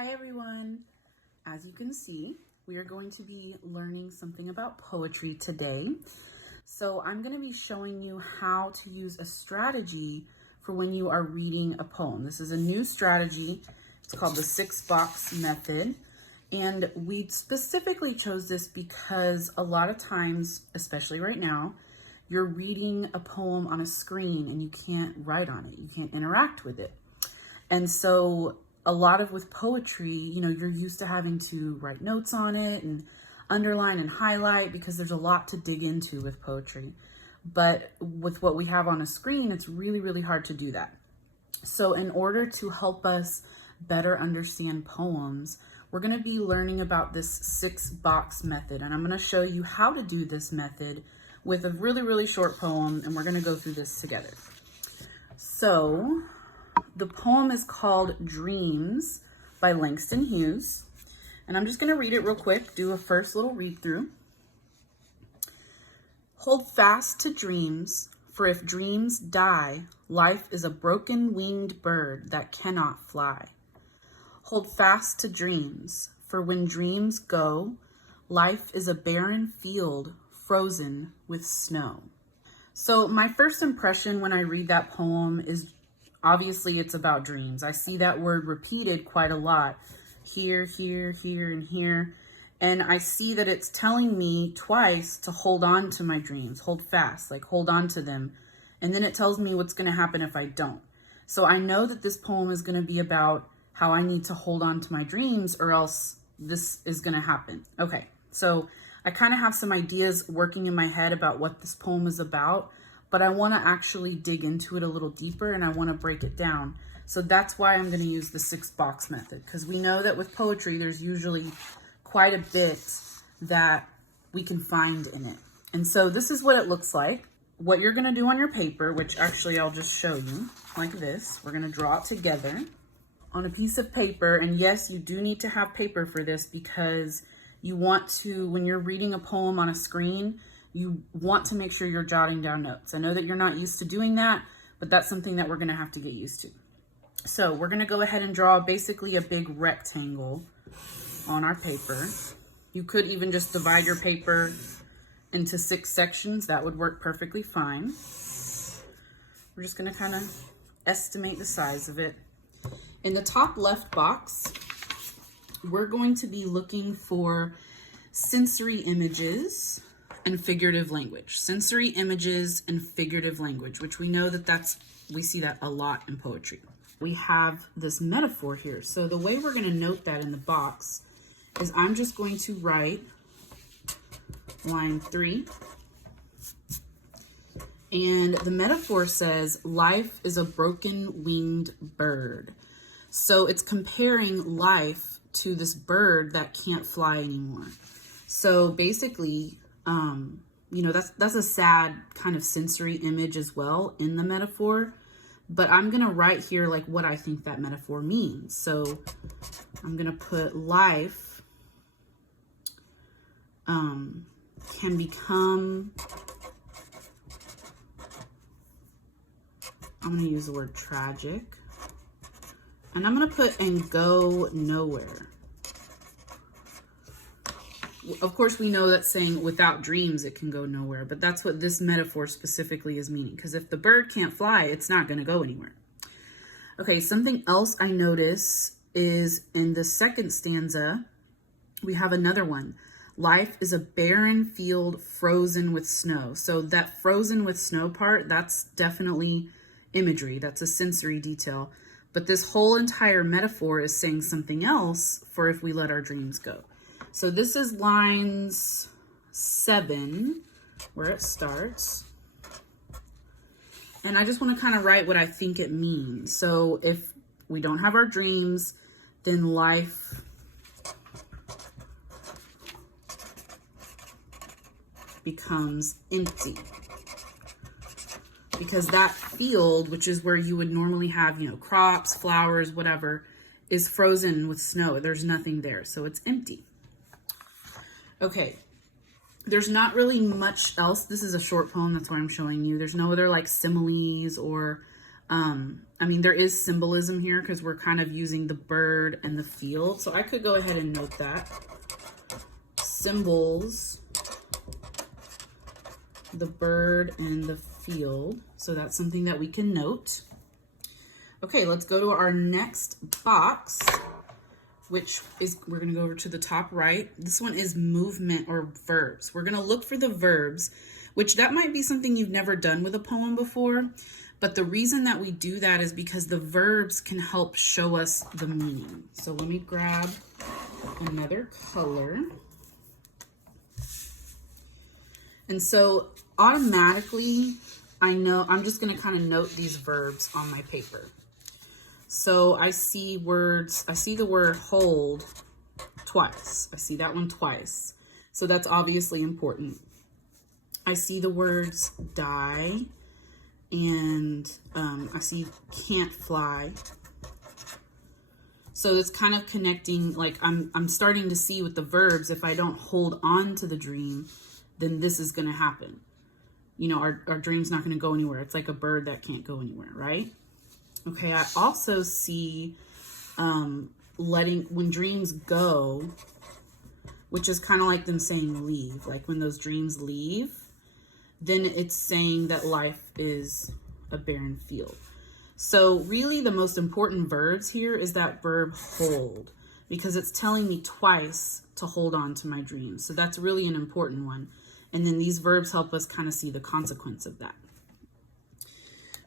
Hi everyone! As you can see, we are going to be learning something about poetry today. So I'm going to be showing you how to use a strategy for when you are reading a poem. This is a new strategy. It's called the 6-box method. And we specifically chose this because a lot of times, especially right now, you're reading a poem on a screen and you can't write on it. You can't interact with it. And so a lot of with poetry, you're used to having to write notes on it and underline and highlight because there's a lot to dig into with poetry. But with what we have on a screen, it's really, really hard to do that. So in order to help us better understand poems, we're going to be learning about this 6-box method. And I'm going to show you how to do this method with a really, really short poem. And we're going to go through this together. So the poem is called Dreams by Langston Hughes. And I'm just going to read it real quick, do a first little read through. Hold fast to dreams, for if dreams die, life is a broken winged bird that cannot fly. Hold fast to dreams, for when dreams go, life is a barren field frozen with snow. So my first impression when I read that poem is obviously it's about dreams. I see that word repeated quite a lot. Here, here, here, and here. And I see that it's telling me twice to hold on to my dreams, hold fast, like hold on to them. And then it tells me what's going to happen if I don't. So I know that this poem is going to be about how I need to hold on to my dreams or else this is going to happen. Okay, so I kind of have some ideas working in my head about what this poem is about, but I want to actually dig into it a little deeper and I want to break it down. So that's why I'm going to use the 6-box method, because we know that with poetry, there's usually quite a bit that we can find in it. And so this is what it looks like. What you're going to do on your paper, which actually I'll just show you like this. We're going to draw it together on a piece of paper. And yes, you do need to have paper for this because you want to, when you're reading a poem on a screen, you want to make sure you're jotting down notes. I know that you're not used to doing that, but that's something that we're going to have to get used to. So we're going to go ahead and draw basically a big rectangle on our paper. You could even just divide your paper into 6 sections. That would work perfectly fine. We're just going to kind of estimate the size of it. In the top left box, we're going to be looking for sensory images and figurative language. Sensory images and figurative language, which we know that we see that a lot in poetry. We have this metaphor here. So the way we're going to note that in the box is I'm just going to write line 3. And the metaphor says, life is a broken winged bird. So it's comparing life to this bird that can't fly anymore. So basically, that's a sad kind of sensory image as well in the metaphor. But I'm going to write here like what I think that metaphor means. So I'm going to put life can become, I'm going to use the word tragic. And I'm going to put and go nowhere. Of course, we know that saying without dreams, it can go nowhere. But that's what this metaphor specifically is meaning. Because if the bird can't fly, it's not going to go anywhere. Okay, something else I notice is in the second stanza, we have another one. Life is a barren field frozen with snow. So that frozen with snow part, that's definitely imagery. That's a sensory detail. But this whole entire metaphor is saying something else for if we let our dreams go. So this is lines 7, where it starts. And I just want to kind of write what I think it means. So if we don't have our dreams, then life becomes empty. Because that field, which is where you would normally have, crops, flowers, whatever, is frozen with snow. There's nothing there, so it's empty. Okay, there's not really much else. This is a short poem, that's why I'm showing you. There's no other like similes or I mean, there is symbolism here because we're kind of using the bird and the field. So I could go ahead and note that. Symbols, the bird and the field. So that's something that we can note. Okay, let's go to our next box, which is, we're going to go over to the top right. This one is movement or verbs. We're going to look for the verbs, which that might be something you've never done with a poem before. But the reason that we do that is because the verbs can help show us the meaning. So let me grab another color. And so automatically, I know I'm just going to kind of note these verbs on my paper. So I see words, I see the word hold twice. I see that one twice. So that's obviously important. I see the words die, and I see can't fly. So it's kind of connecting, like I'm starting to see with the verbs, if I don't hold on to the dream, then this is going to happen. You know, our dream's not going to go anywhere. It's like a bird that can't go anywhere, right? Okay, I also see when dreams go, which is kind of like them saying leave. Like when those dreams leave, then it's saying that life is a barren field. So really the most important verbs here is that verb hold, because it's telling me twice to hold on to my dreams. So that's really an important one. And then these verbs help us kind of see the consequence of that.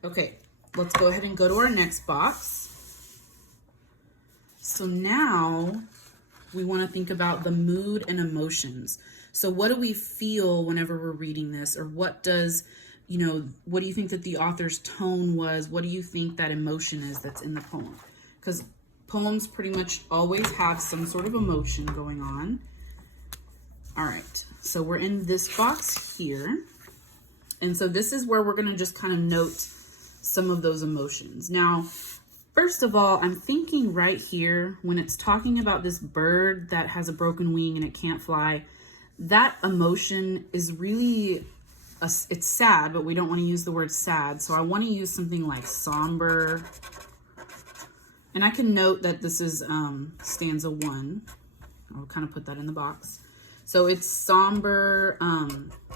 Okay, let's go ahead and go to our next box. So now we want to think about the mood and emotions. So what do we feel whenever we're reading this? Or what does, you know, what do you think that the author's tone was? What do you think that emotion is that's in the poem? Because poems pretty much always have some sort of emotion going on. All right, so we're in this box here. And so this is where we're going to just kind of note some of those emotions. Now, first of all, I'm thinking right here, when it's talking about this bird that has a broken wing and it can't fly, that emotion is really, it's sad, but we don't want to use the word sad. So I want to use something like somber. And I can note that this is stanza 1. I'll kind of put that in the box. So it's somber.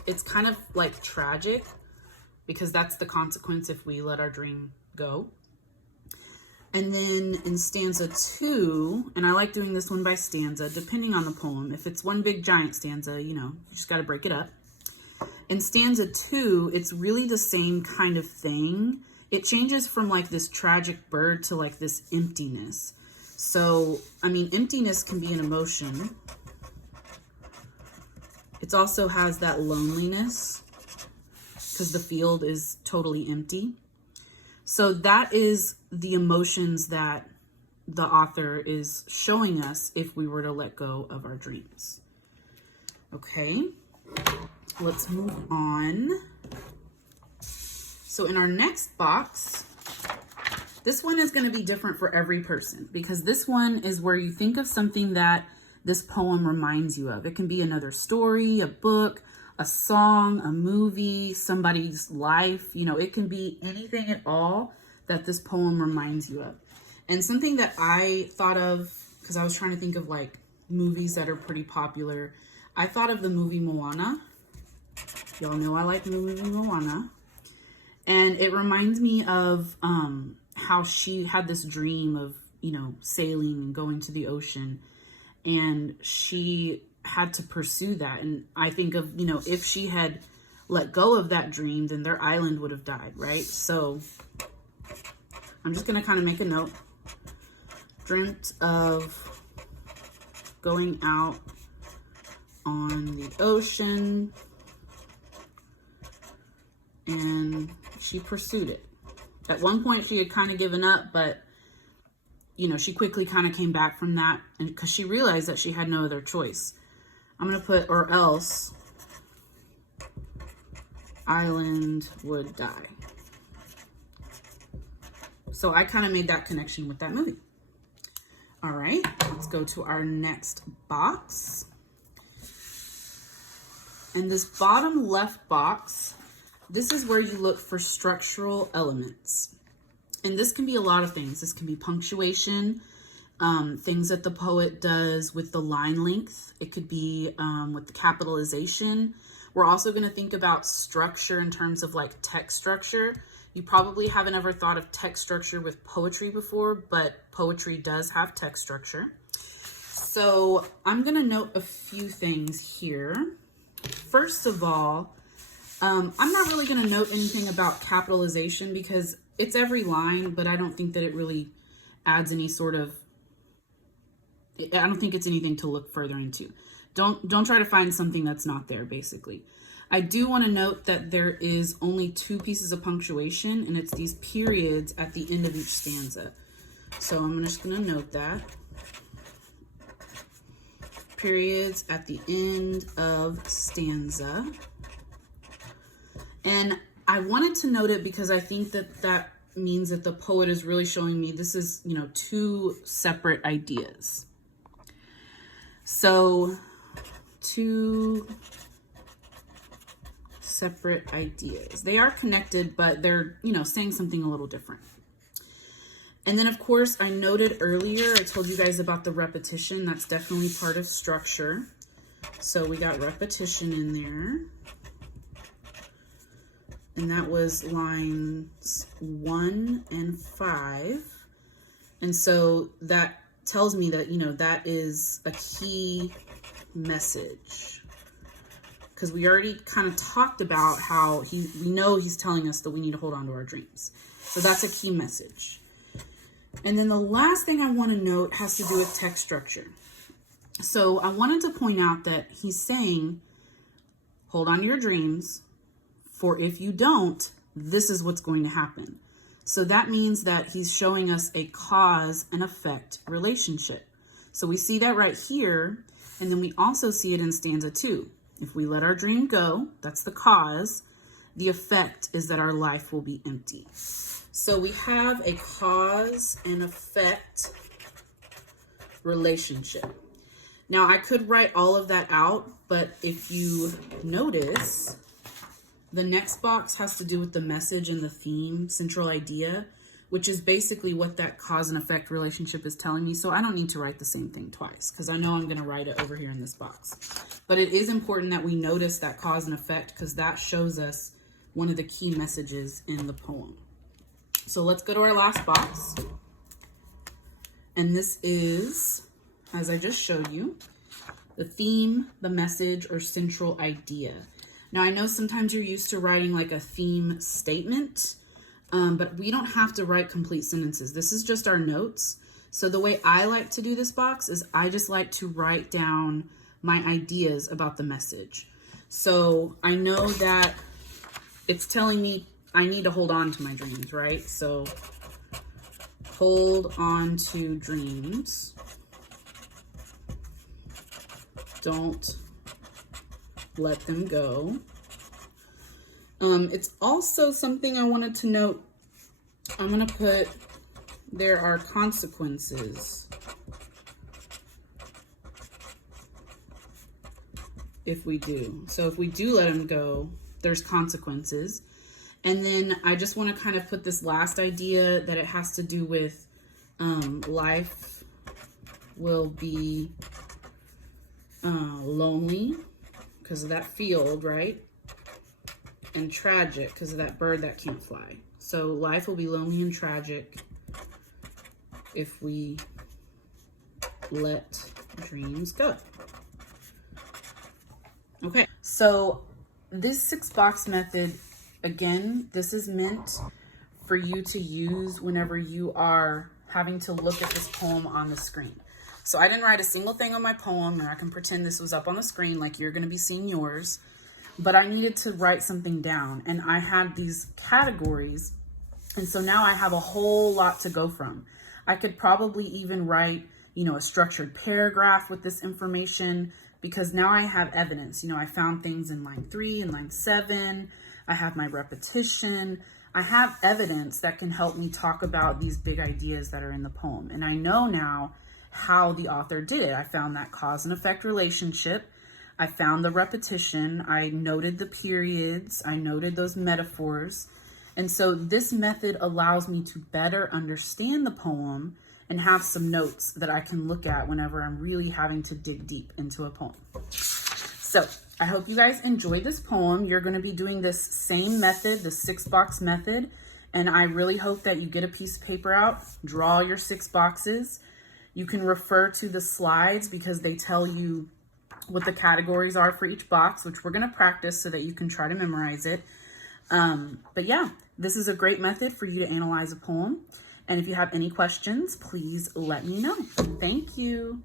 It's kind of like tragic, because that's the consequence if we let our dream go. And then in stanza 2, and I like doing this one by stanza, depending on the poem. If it's one big giant stanza, you know, you just got to break it up. In stanza 2, it's really the same kind of thing. It changes from like this tragic bird to like this emptiness. So, I mean, emptiness can be an emotion. It also has that loneliness, because the field is totally empty. So that is the emotions that the author is showing us if we were to let go of our dreams. Okay, let's move on. So in our next box, this one is going to be different for every person, because this one is where you think of something that this poem reminds you of. It can be another story, a book, a song, a movie, somebody's life. You know, it can be anything at all that this poem reminds you of. And something that I thought of, because I was trying to think of like movies that are pretty popular, I thought of the movie Moana. Y'all know I like the movie Moana. And it reminds me of how she had this dream of, you know, sailing and going to the ocean. And she had to pursue that. And I think of, you know, if she had let go of that dream, then their island would have died, right? So I'm just going to kind of make a note. Dreamt of going out on the ocean, and she pursued it. At one point she had kind of given up, but you know, she quickly kind of came back from that, and because she realized that she had no other choice. I'm going to put, or else island would die. So I kind of made that connection with that movie. All right, let's go to our next box. In this bottom left box, this is where you look for structural elements. And this can be a lot of things. This can be punctuation, things that the poet does with the line length. It could be with the capitalization. We're also going to think about structure in terms of like text structure. You probably haven't ever thought of text structure with poetry before, but poetry does have text structure. So I'm going to note a few things here. First of all, I'm not really going to note anything about capitalization because it's every line, but I don't think that it really adds any sort of, I don't think it's anything to look further into. Don't try to find something that's not there, basically. I do want to note that there is only 2 pieces of punctuation, and it's these periods at the end of each stanza. So I'm just going to note that. Periods at the end of stanza. And I wanted to note it because I think that that means that the poet is really showing me this is, 2 separate ideas. So 2 separate ideas. They are connected, but they're, saying something a little different. And then, of course, I noted earlier, I told you guys about the repetition. That's definitely part of structure. So we got repetition in there. And that was lines 1 and 5. And so that tells me that, that is a key message. Because we already kind of talked about how we know he's telling us that we need to hold on to our dreams. So that's a key message. And then the last thing I want to note has to do with text structure. So I wanted to point out that he's saying, hold on to your dreams, for if you don't, this is what's going to happen. So that means that he's showing us a cause and effect relationship. So we see that right here, and then we also see it in stanza 2. If we let our dream go, that's the cause. The effect is that our life will be empty. So we have a cause and effect relationship. Now I could write all of that out, but if you notice, the next box has to do with the message and the theme, central idea, which is basically what that cause and effect relationship is telling me. So I don't need to write the same thing twice because I know I'm going to write it over here in this box. But it is important that we notice that cause and effect because that shows us one of the key messages in the poem. So let's go to our last box. And this is, as I just showed you, the theme, the message, or central idea. Now, I know sometimes you're used to writing like a theme statement, but we don't have to write complete sentences. This is just our notes. So the way I like to do this box is I just like to write down my ideas about the message. So I know that it's telling me I need to hold on to my dreams, right? So hold on to dreams. Don't let them go. It's also something I wanted to note. I'm going to put, there are consequences if we do. So if we do let them go, there's consequences. And then I just want to kind of put this last idea that it has to do with life will be lonely because of that field, right? And tragic because of that bird that can't fly. So life will be lonely and tragic if we let dreams go. Okay, so this 6-box method, again, this is meant for you to use whenever you are having to look at this poem on the screen. So I didn't write a single thing on my poem, and I can pretend this was up on the screen like you're going to be seeing yours. But I needed to write something down, and I had these categories, and so now I have a whole lot to go from. I could probably even write, a structured paragraph with this information because now I have evidence. I found things in line 3 and line 7. I have my repetition. I have evidence that can help me talk about these big ideas that are in the poem, and I know now how the author did it. I found that cause and effect relationship. I found the repetition, I noted the periods, I noted those metaphors, And so this method allows me to better understand the poem and have some notes that I can look at whenever I'm really having to dig deep into a poem. So I hope you guys enjoyed this poem. You're going to be doing this same method, the 6-box method. And I really hope that you get a piece of paper out, draw your 6 boxes. You can refer to the slides because they tell you what the categories are for each box, which we're going to practice so that you can try to memorize it. But yeah, this is a great method for you to analyze a poem. And if you have any questions, please let me know. Thank you.